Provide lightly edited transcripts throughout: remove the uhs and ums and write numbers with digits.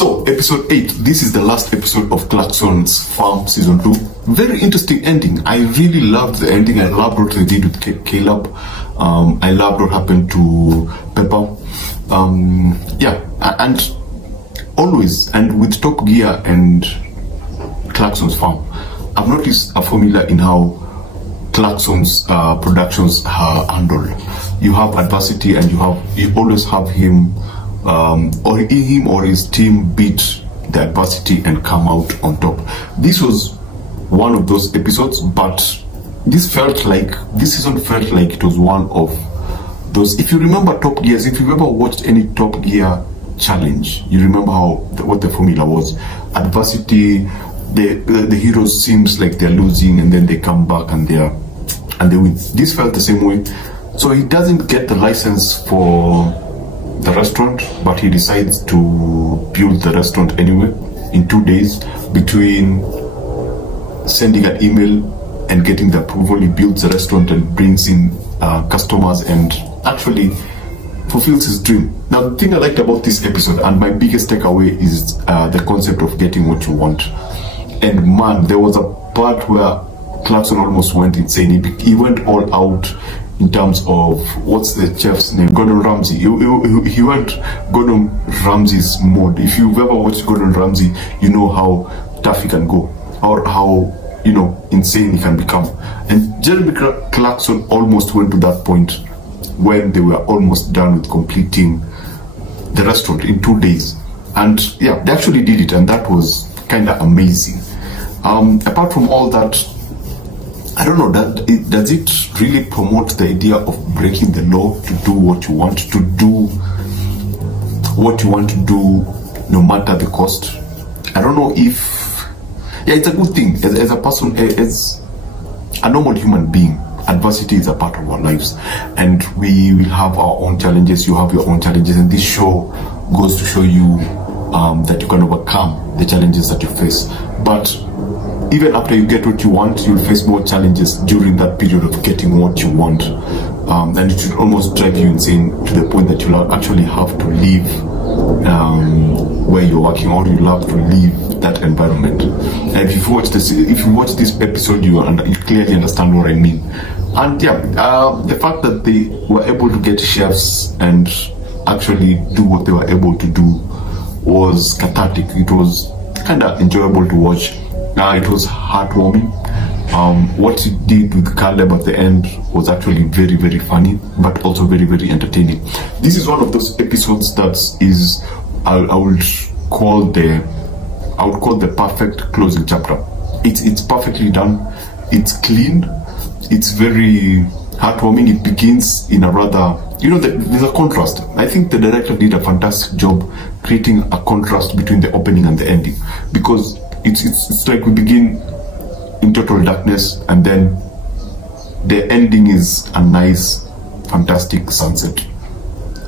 So, episode 8, this is the last episode of Clarkson's Farm Season 2. Very interesting ending. I really loved the ending. I loved what they did with Caleb. I loved what happened to Pepper. Yeah, and always, and with Top Gear and Clarkson's Farm, I've noticed a formula in how Clarkson's productions are handled. You have adversity, and you always have him or his team beat the adversity and come out on top. This was one of those episodes, but this season felt like it was one of those. If you remember Top Gears, if you've ever watched any Top Gear challenge, you remember what the formula was. Adversity, the heroes seems like they're losing, and then they come back and they win. This felt the same way. So he doesn't get the license for the restaurant, but he decides to build the restaurant anyway in 2 days. Between sending an email and getting the approval, he builds the restaurant and brings in customers and actually fulfills his dream. Now, the thing I liked about this episode, and my biggest takeaway, is the concept of getting what you want. And man, there was a part where Clarkson almost went insane. He went all out in terms of, what's the chef's name? Gordon Ramsay. He went Gordon Ramsay's mode. If you've ever watched Gordon Ramsay, you know how tough he can go, or how, insane he can become. And Jeremy Clarkson almost went to that point when they were almost done with completing the restaurant in 2 days. And yeah, they actually did it, and that was kind of amazing. Apart from all that, I don't know, does it really promote the idea of breaking the law to do what you want to do, no matter the cost? I don't know if, yeah, it's a good thing. As a person, as a normal human being, adversity is a part of our lives, and we will have our own challenges. You have your own challenges, and this show goes to show you that you can overcome the challenges that you face. But even after you get what you want, you'll face more challenges during that period of getting what you want. And it should almost drive you insane to the point that you'll actually have to leave where you're working, or you'll have to leave that environment. And if you watch this episode, you clearly understand what I mean. And yeah, the fact that they were able to get chefs and actually do what they were able to do was cathartic. It was kind of enjoyable to watch. It was heartwarming. What he did with Caleb at the end was actually very, very funny, but also very, very entertaining. This is one of those episodes that is, I would call the perfect closing chapter. It's perfectly done. It's clean. It's very heartwarming. It begins in a rather, there's a contrast. I think the director did a fantastic job creating a contrast between the opening and the ending, because it's like we begin in total darkness, and then the ending is a nice, fantastic sunset.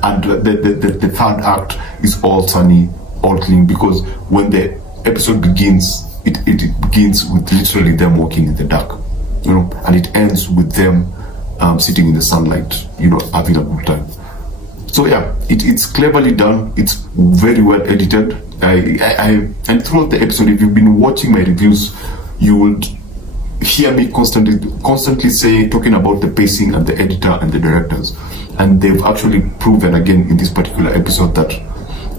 And the third act is all sunny, all clean, because when the episode begins, it begins with literally them walking in the dark, and it ends with them sitting in the sunlight, having a good time. So yeah, it's cleverly done. It's very well edited. And throughout the episode, if you've been watching my reviews, you will hear me constantly talking about the pacing and the editor and the directors. And they've actually proven again in this particular episode that,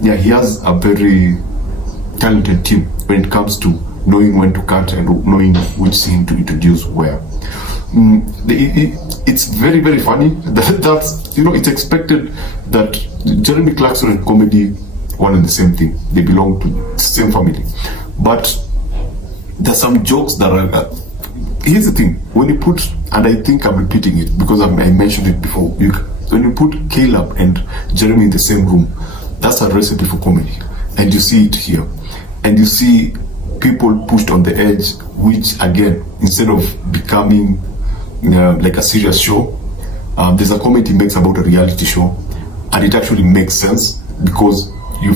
yeah, he has a very talented team when it comes to knowing when to cut and knowing which scene to introduce where. It's very, very funny. That's it's expected that Jeremy Clarkson and comedy, one and the same thing. They belong to the same family. But there's some jokes that are. Here's the thing: when you put, and I think I'm repeating it because I mentioned it before. When you put Caleb and Jeremy in the same room, that's a recipe for comedy, and you see it here, and you see people pushed on the edge, which again, instead of becoming like a serious show, there's a comment he makes about a reality show, and it actually makes sense because you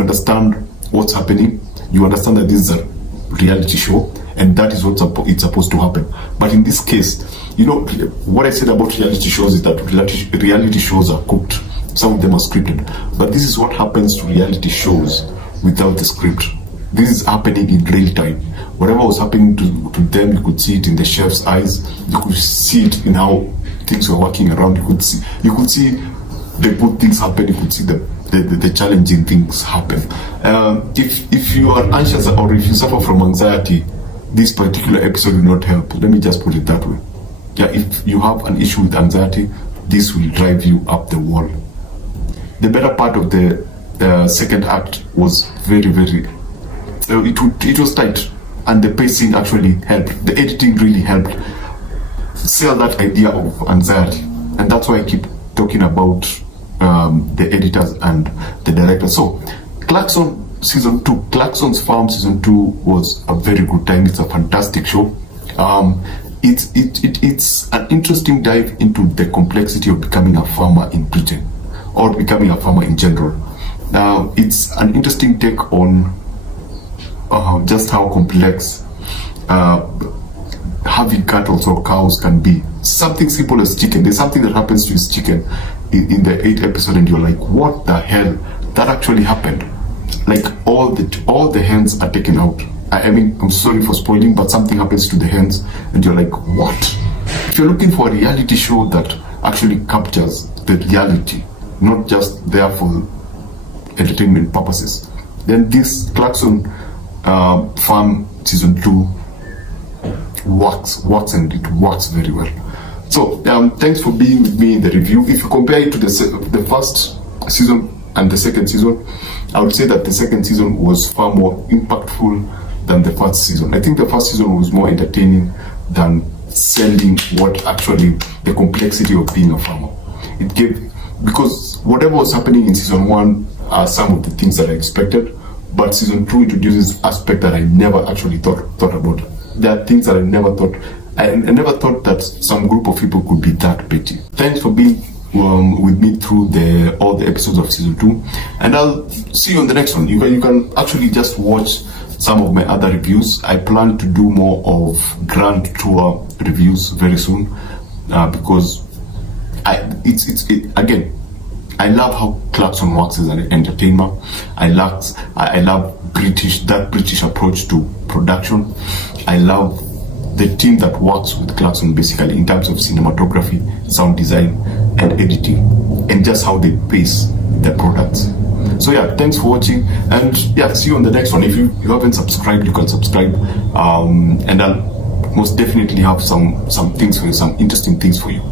understand what's happening, you understand that this is a reality show, and that is what it's supposed to happen. But in this case, what I said about reality shows is that reality shows are cooked. Some of them are scripted. But this is what happens to reality shows without the script. This is happening in real time. Whatever was happening to them, you could see it in the chef's eyes. You could see it in how things were working around. You could see the good things happen. You could see the challenging things happen. If you are anxious or if you suffer from anxiety, this particular episode will not help. Let me just put it that way. Yeah, if you have an issue with anxiety, this will drive you up the wall. The better part of the second act was very, very. It was tight, and the pacing actually helped. The editing really helped sell that idea of anxiety, and that's why I keep talking about the editors and the director. So, Clarkson season 2, Clarkson's Farm season 2 was a very good time. It's a fantastic show. It's an interesting dive into the complexity of becoming a farmer in Britain, or becoming a farmer in general. It's an interesting take on just how complex having cattle or cows can be. Something simple as chicken. There's something that happens to his chicken in the 8th episode, and you're like, what the hell? That actually happened. Like all the hens are taken out. I mean, I'm sorry for spoiling, but something happens to the hens, and you're like, what? If you're looking for a reality show that actually captures the reality, not just there for entertainment purposes, then this Clarkson Farm season 2 works, and it works very well. So thanks for being with me in the review. If you compare it to the first season and the second season, I would say that the second season was far more impactful than the first season. I think the first season was more entertaining than selling what actually the complexity of being a farmer. It gave, because whatever was happening in season 1 are some of the things that I expected, but season 2 introduces aspects that I never actually thought about. There are things that I never thought. I never thought that some group of people could be that petty. Thanks for being with me through all the episodes of season 2, and I'll see you on the next one. You can actually just watch some of my other reviews. I plan to do more of grand tour reviews very soon, because again, I love how Clarkson works as an entertainer. I love that British approach to production. I love the team that works with Clarkson basically in terms of cinematography, sound design, and editing, and just how they pace their products. So yeah, thanks for watching, and yeah, see you on the next one. If you haven't subscribed, you can subscribe, and I'll most definitely have some things for you, some interesting things for you.